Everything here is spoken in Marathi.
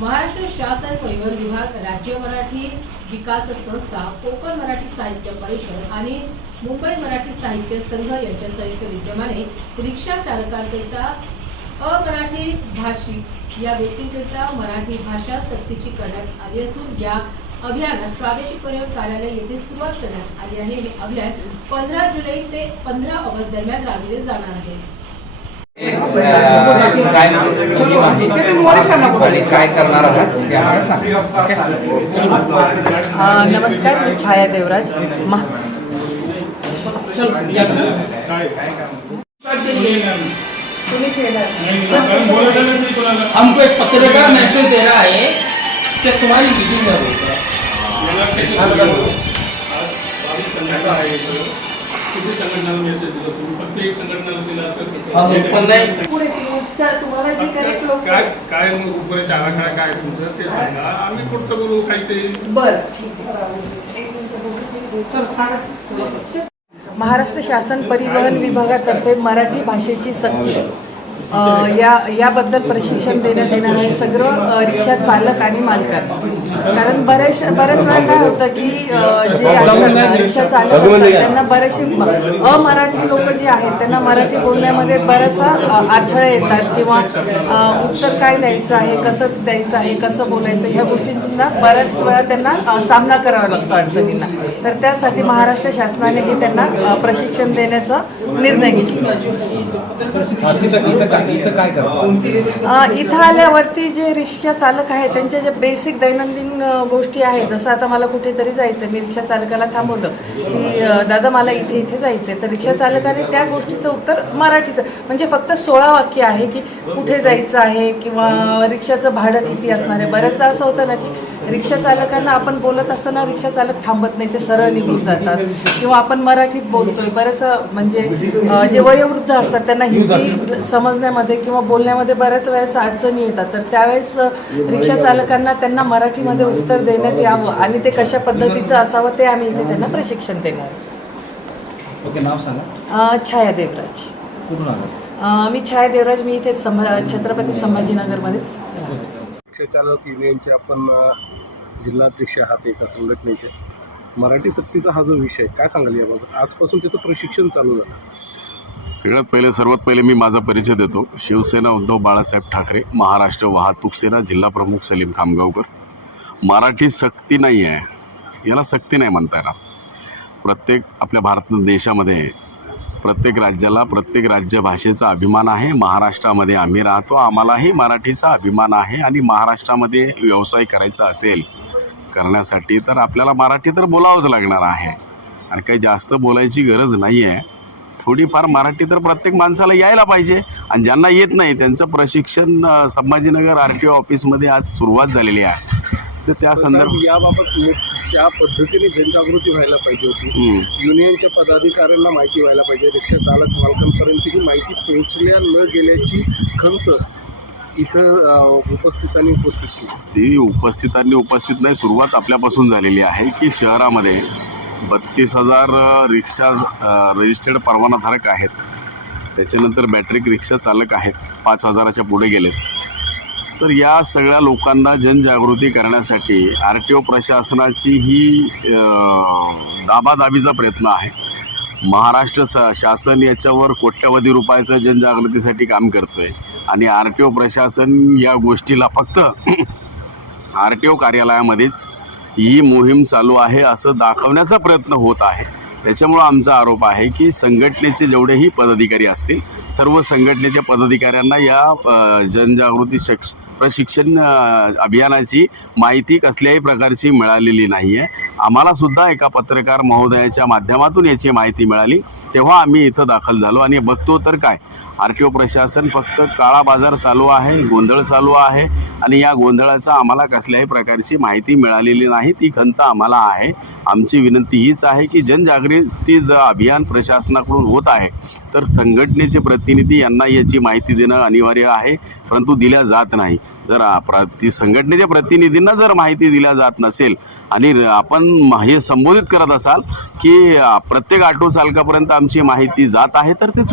महाराष्ट्र शासन परिवहन विभाग, राज्य मराठी विकास संस्था, कोकण मराठी साहित्य परिषद आणि मुंबई मराठी साहित्य संघ यांच्या संयुक्त विद्यमाने रिक्षा चालकांकरिता अमराठी भाषिक या व्यक्तींकरिता मराठी भाषा सक्तीची करण्यात आली असून या अभियानात प्रादेशिक परिवहन कार्यालय येथे सुरुवात करण्यात आली आहे। हे अभियान 15 जुलै ते 15 ऑगस्ट दरम्यान राबविले जाणार आहे। काय करणार आहात? नमस्कार, मी छाया देवराज। हमको एक पत्रकार मैसेज दे रहा है कि तुम्हारी मीटिंग है। तुम्हाला जे काय मग उपरेश आराखडा काय तुमचं ते सांगा, आम्ही पुढचं बोलू काही ते। महाराष्ट्र शासन परिवहन विभागातर्फे मराठी भाषेची सक्ती याबद्दल प्रशिक्षण देण्यात येणार आहे सर्व रिक्षा चालक आणि मालकांना। कारण बऱ्याच वेळा काय होतं की जे असतात रिक्षा चालक असतात त्यांना बरेचसे अमराठी लोक जे आहेत त्यांना मराठी बोलण्यामध्ये बराचसा अडथळे येतात किंवा उत्तर काय द्यायचं आहे, कसं द्यायचं आहे, कसं बोलायचं, ह्या गोष्टींना बऱ्याच वेळा त्यांना सामना करावा लागतो अडचणींना। तर त्यासाठी महाराष्ट्र शासनाने हे त्यांना प्रशिक्षण देण्याचा निर्णय घेतला। इथं काय करतो? इथं आल्यावरती जे रिक्षा चालक आहेत त्यांच्या जे बेसिक दैनंदिन गोष्टी आहेत, जसं आता मला कुठेतरी जायचं, मी रिक्षा चालकाला थांबवलं की दादा मला इथे इथे जायचं, तर रिक्षा चालकाने त्या गोष्टीचं उत्तर मराठीचं, म्हणजे फक्त 16 वाक्य आहे की कुठे जायचं आहे किंवा रिक्षाचं भाडं किती असणार आहे। बऱ्याचदा असं होतं ना की रिक्षा चालकांना आपण बोलत असताना रिक्षा चालक थांबत नाही, ते सरळ निघून जातात किंवा आपण मराठीत बोलतोय, बरंचसं म्हणजे जे वयोवृद्ध असतात त्यांना हिंदी समजण्यामध्ये किंवा बोलण्यामध्ये बऱ्याच वेळेस अडचणी येतात। तर त्यावेळेस रिक्षा चालकांना त्यांना मराठीमध्ये उत्तर देण्यात यावं आणि ते कशा पद्धतीचं असावं ते आम्ही इथे त्यांना प्रशिक्षण देणार। ओके, नाव सांगा। छाया देवराज। कुठून आला? मी छाया देवराज, मी इथे छत्रपती संभाजीनगरमध्येच राहते। रिक्षा चालक युनियनचे आपण जिल्हाध्यक्ष आहात एका संघटनेचे। मराठी सक्तीचा हा जो विषय, काय सांगाल याबाबत? आजपासून तिथं प्रशिक्षण चालू झालं। सर्वात पहिले मी माझा परिचय देतो। शिवसेना उद्धव बाळासाहेब ठाकरे, महाराष्ट्र वाहतूक सेना, जिल्हा प्रमुख सलीम खामगावकर। मराठी सक्ती नाही आहे, याला सक्ती नाही म्हणता येणार। प्रत्येक आपल्या भारत देशामध्ये प्रत्येक राज्याला प्रत्येक राज्य भाषेचा अभिमान आहे। महाराष्ट्रामध्ये आम्ही राहतो, आम्हालाही मराठीचा अभिमान आहे आणि महाराष्ट्रामध्ये व्यवसाय करायचा असेल करण्यासाठी तर आपल्याला मराठी तर बोलावंच लागणार आहे आणि काही जास्त बोलायची गरज नाही आहे। थोडीफार मराठी तर प्रत्येक माणसाला यायला पाहिजे आणि ज्यांना येत नाही त्यांचं प्रशिक्षण संभाजीनगर RTO ऑफिसमध्ये आज सुरुवात झालेली आहे। तर त्या संदर्भात याबाबत त्या पद्धतीने जनजागृती व्हायला पाहिजे होती। युनियनच्या पदाधिकाऱ्यांना माहिती व्हायला पाहिजे, रिक्षा चालक मालकांपर्यंत ही माहिती पोहोचल्या न गेल्याची खंत इथं उपस्थित नाही, सुरुवात आपल्यापासून झालेली आहे की शहरामध्ये 32,000 रिक्षा रजिस्टर्ड परवानाधारक आहेत, त्याच्यानंतर बॅटरी रिक्षा चालक आहेत 5,000च्या पुढे गेलेत। तर या सगळ्या लोकांना जनजागृती करण्यासाठी RTO प्रशासनाची ही दाबादाबीचा प्रयत्न आहे। महाराष्ट्र शासन याच्यावर कोट्यवधी रुपयाचं जनजागृतीसाठी काम करतोय आणि RTO प्रशासन या गोष्टीला फक्त RTO कार्यालयामध्येच ही मोहीम चालू आहे असं दाखवण्याचा प्रयत्न होत आहे। त्याच्यामुळं आमचा आरोप आहे की संघटनेचे जेवढेही पदाधिकारी असतील सर्व संघटनेच्या पदाधिकाऱ्यांना या जनजागृती प्रशिक्षण अभियानाची माहिती कसल्याही प्रकारची मिळालेली नाही आहे। आम्हाला सुद्धा एका पत्रकार महोदयाच्या माध्यमातून याची माहिती मिळाली, तेव्हा आम्ही इथं दाखल झालो आणि बघतो तर काय RTO प्रशासन फक्त काळा बाजार चालू आहे, गोंधळ चालू आहे आणि या गोंधळाचा आम्हाला कसल्याही प्रकारची माहिती मिळालेली नाही। ती खंत आम्हाला आहे। आमची विनंती हीच आहे की जनजागृती जर अभियान प्रशासनाकडून होत आहे तर संघटनेचे प्रतिनिधी यांना याची माहिती देणं अनिवार्य आहे, परंतु दिल्या जात नाही। जर संघटनेच्या प्रतिनिधींना जर माहिती दिल्या जात नसेल आणि आपण हे संबोधित करत असाल की प्रत्येक ऑटो चालकापर्यंत आमची माहिती जात आहे तर ते